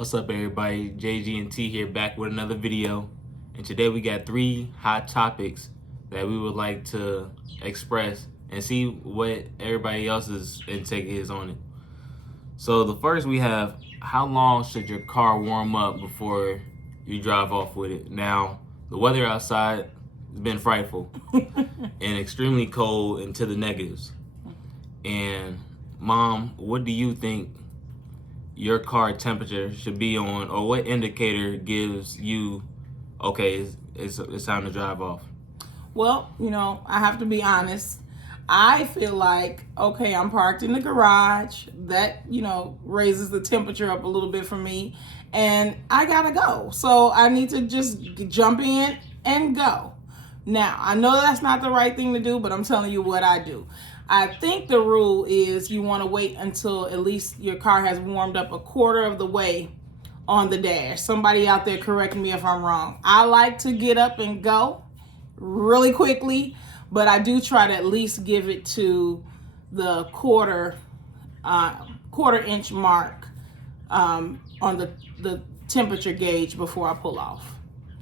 What's up, everybody? JG&T here, back with another video. And today we got 3 hot topics that we would like to express and see what everybody else's intake is on it. So the first we have, how long should your car warm up before you drive off with it? Now, the weather outside has been frightful and extremely cold and to the negatives. And Mom, what do you think your car temperature should be on, or what indicator gives you, okay, it's time to drive off? Well, I have to be honest. I feel like, okay, I'm parked in the garage. That, raises the temperature up a little bit for me. And I gotta go. So I need to just jump in and go. Now, I know that's not the right thing to do, but I'm telling you what I do. I think the rule is you want to wait until at least your car has warmed up a quarter of the way on the dash. Somebody out there correct me if I'm wrong. I like to get up and go really quickly, but I do try to at least give it to the quarter inch mark on the temperature gauge before I pull off.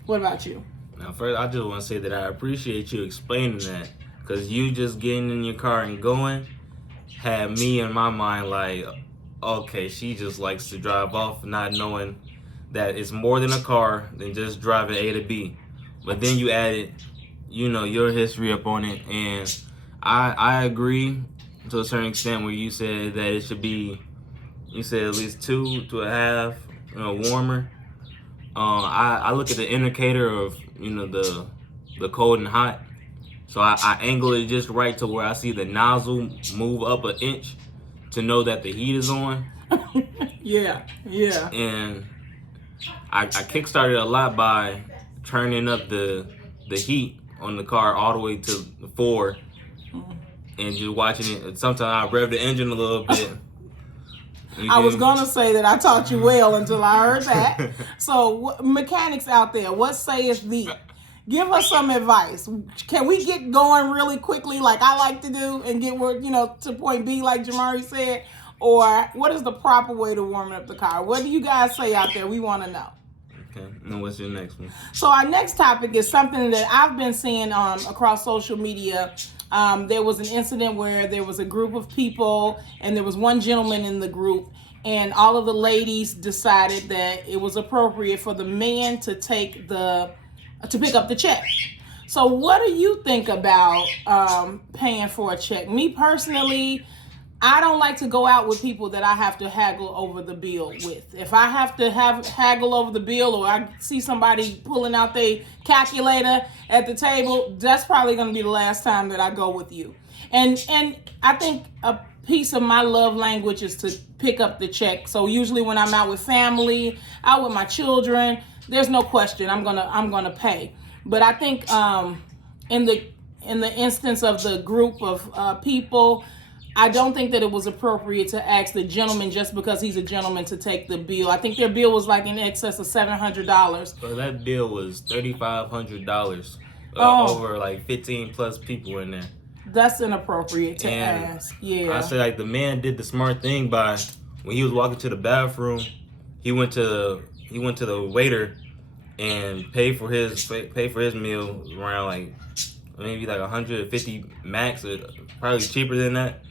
What about you? Now, first, I just want to say that I appreciate you explaining that, because you just getting in your car and going had me in my mind like, okay, she just likes to drive off, not knowing that it's more than a car than just driving A to B. But then you added, your history up on it, and I agree to a certain extent where you said that it should be, you said at least 2 to a half, warmer. I look at the indicator of, the cold and hot. So I angle it just right to where I see the nozzle move up an inch to know that the heat is on. Yeah. And I kickstarted a lot by turning up the heat on the car all the way to 4 and just watching it. Sometimes I rev the engine a little bit. I was going to say that I taught you well until I heard that. So mechanics out there, what sayeth thee? Give us some advice. Can we get going really quickly like I like to do and get where, to point B like Jamari said? Or what is the proper way to warm up the car? What do you guys say out there? We want to know. Okay. Now what's your next one? So our next topic is something that I've been seeing across social media. There was an incident where there was a group of people and there was one gentleman in the group, and all of the ladies decided that it was appropriate for the man to pick up the check. So what do you think about paying for a check? Me personally, I don't like to go out with people that I have to haggle over the bill with. If I have to haggle over the bill, or I see somebody pulling out their calculator at the table, that's probably going to be the last time that I go with you. And I think a piece of my love language is to pick up the check. So usually when I'm out with family, out with my children, there's no question I'm gonna pay. But I think in the instance of the group of people, I don't think that it was appropriate to ask the gentleman just because he's a gentleman to take the bill. I think their bill was like in excess of $700. So that bill was $3,500 over like 15 plus people in there. That's inappropriate to ask. Yeah. I say like the man did the smart thing by, when he was walking to the bathroom, he went to the waiter and paid for his meal around like maybe like 150 max, or probably cheaper than that.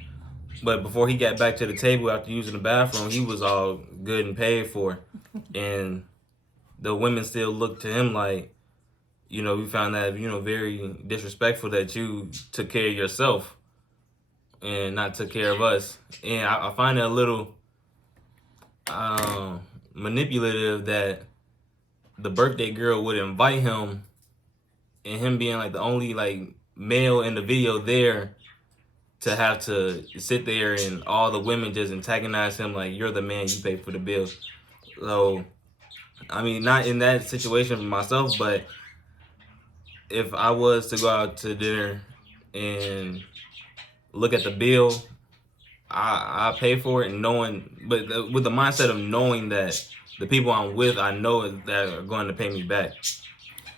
But before he got back to the table after using the bathroom, he was all good and paid for. And the women still looked to him like, we found that, very disrespectful that you took care of yourself and not took care of us. And I find it a little manipulative that the birthday girl would invite him, and him being like the only like male in the video there, to have to sit there and all the women just antagonize him like, you're the man, you pay for the bill. So, I mean, not in that situation for myself, but if I was to go out to dinner and look at the bill, I pay for it, and with the mindset of knowing that the people I'm with, I know that are going to pay me back.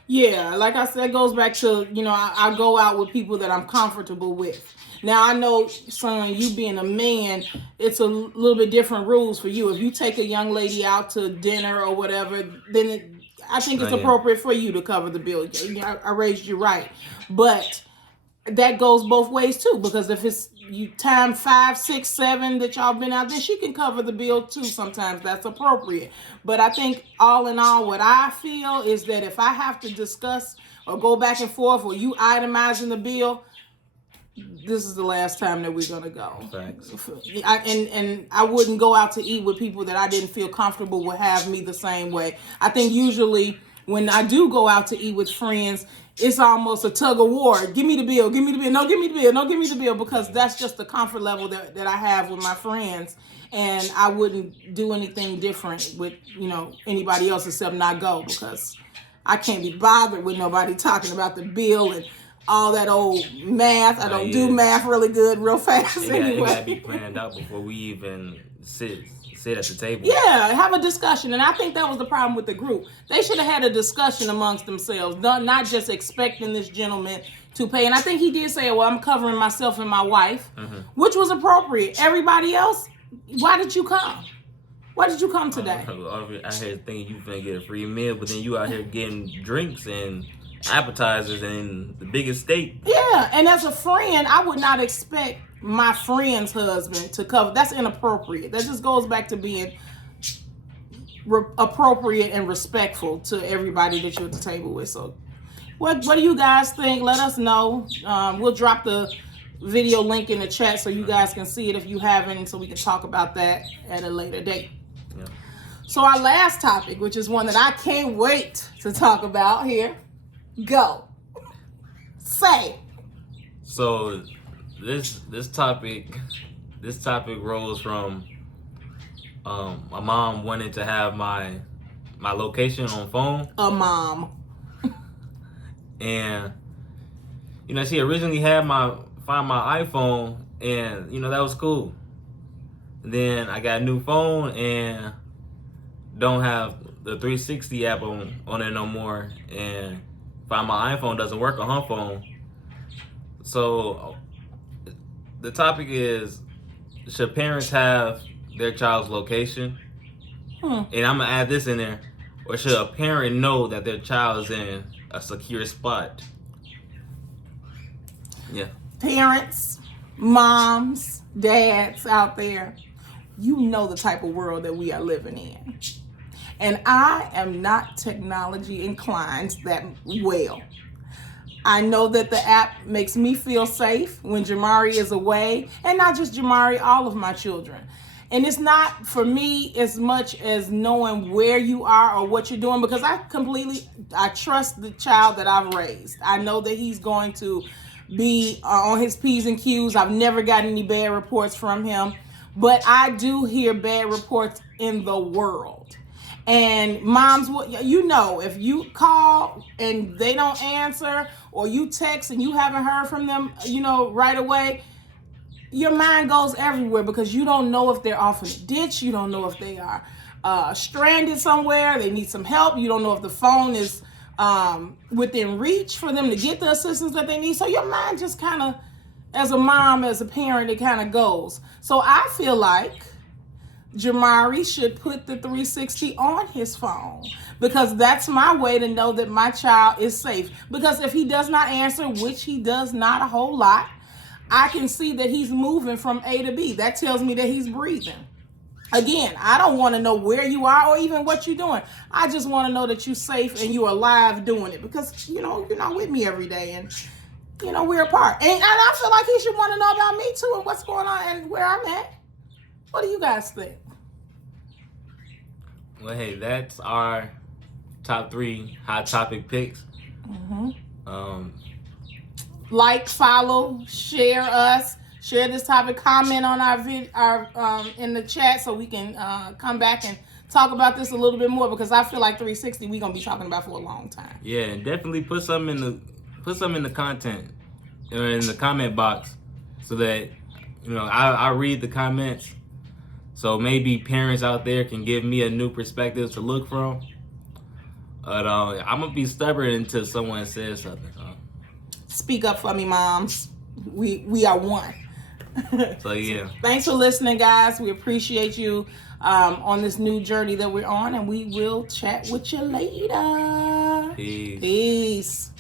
Yeah, like I said, it goes back to, I go out with people that I'm comfortable with. Now I know, son, you being a man, it's a little bit different rules for you. If you take a young lady out to dinner or whatever, then I think it's appropriate for you to cover the bill. I raised you right, but that goes both ways too, because if it's you time 5, 6, 7 that y'all been out, then she can cover the bill too. Sometimes that's appropriate. But I think all in all, what I feel is that if I have to discuss or go back and forth, or you itemizing the bill, this is the last time that we're gonna go. Thanks. And I wouldn't go out to eat with people that I didn't feel comfortable would have me the same way. I think usually when I do go out to eat with friends, it's almost a tug of war. Give me the bill. Give me the bill. No, give me the bill. No, give me the bill. Because that's just the comfort level that I have with my friends. And I wouldn't do anything different with, anybody else except not go, because I can't be bothered with nobody talking about the bill and all that old math. I don't do math really good real fast anyway. It got to be planned out before we even sit at the table. Yeah, have a discussion. And I think that was the problem with the group. They should have had a discussion amongst themselves, not just expecting this gentleman to pay. And I think he did say, well, I'm covering myself and my wife, which was appropriate. Everybody else, why did you come? Why did you come today? I had thinking you finna get a free meal, but then you out here getting drinks and appetizers in the biggest state. Yeah, and as a friend, I would not expect my friend's husband to cover. That's inappropriate. That just goes back to being appropriate and respectful to everybody that you're at the table with. So what do you guys think? Let us know. We'll drop the video link in the chat so you guys can see it if you haven't, so we can talk about that at a later date. Yeah. So our last topic, which is one that I can't wait to talk about here. Go. Say. So this topic rose from my mom wanted to have my location on phone. A mom. And she originally had find my iPhone, and that was cool. Then I got a new phone and don't have the 360 app on it no more, and Find My iPhone doesn't work on her phone. So the topic is, should parents have their child's location? And I'm gonna add this in there. Or should a parent know that their child is in a secure spot? Yeah. Parents, moms, dads out there, you know the type of world that we are living in. And I am not technology inclined that well. I know that the app makes me feel safe when Jamari is away, and not just Jamari, all of my children. And it's not for me as much as knowing where you are or what you're doing, because I trust the child that I've raised. I know that he's going to be on his P's and Q's. I've never gotten any bad reports from him, but I do hear bad reports in the world. And moms, if you call and they don't answer, or you text and you haven't heard from them, right away, your mind goes everywhere, because you don't know if they're off in a ditch. You don't know if they are stranded somewhere. They need some help. You don't know if the phone is within reach for them to get the assistance that they need. So your mind just kind of, as a mom, as a parent, it kind of goes. So I feel like Jamari should put the 360 on his phone, because that's my way to know that my child is safe. Because if he does not answer, which he does not a whole lot, I can see that he's moving from A to B. That tells me that he's breathing. Again, I don't want to know where you are or even what you're doing. I just want to know that you're safe and you're alive doing it, because, you're not with me every day, and, we're apart. And I feel like he should want to know about me too, and what's going on and where I'm at. What do you guys think? Well, hey, that's our top 3 hot topic picks. Like, follow, share us, share this topic, comment on our in the chat, so we can come back and talk about this a little bit more, because I feel like 360 we're gonna be talking about for a long time. Yeah, and definitely put some in the content, in the comment box, so that I read the comments. So maybe parents out there can give me a new perspective to look from. But I'm gonna be stubborn until someone says something. So. Speak up for me, moms. we are one. So yeah. Thanks for listening, guys. We appreciate you on this new journey that we're on, and we will chat with you later. Peace. Peace.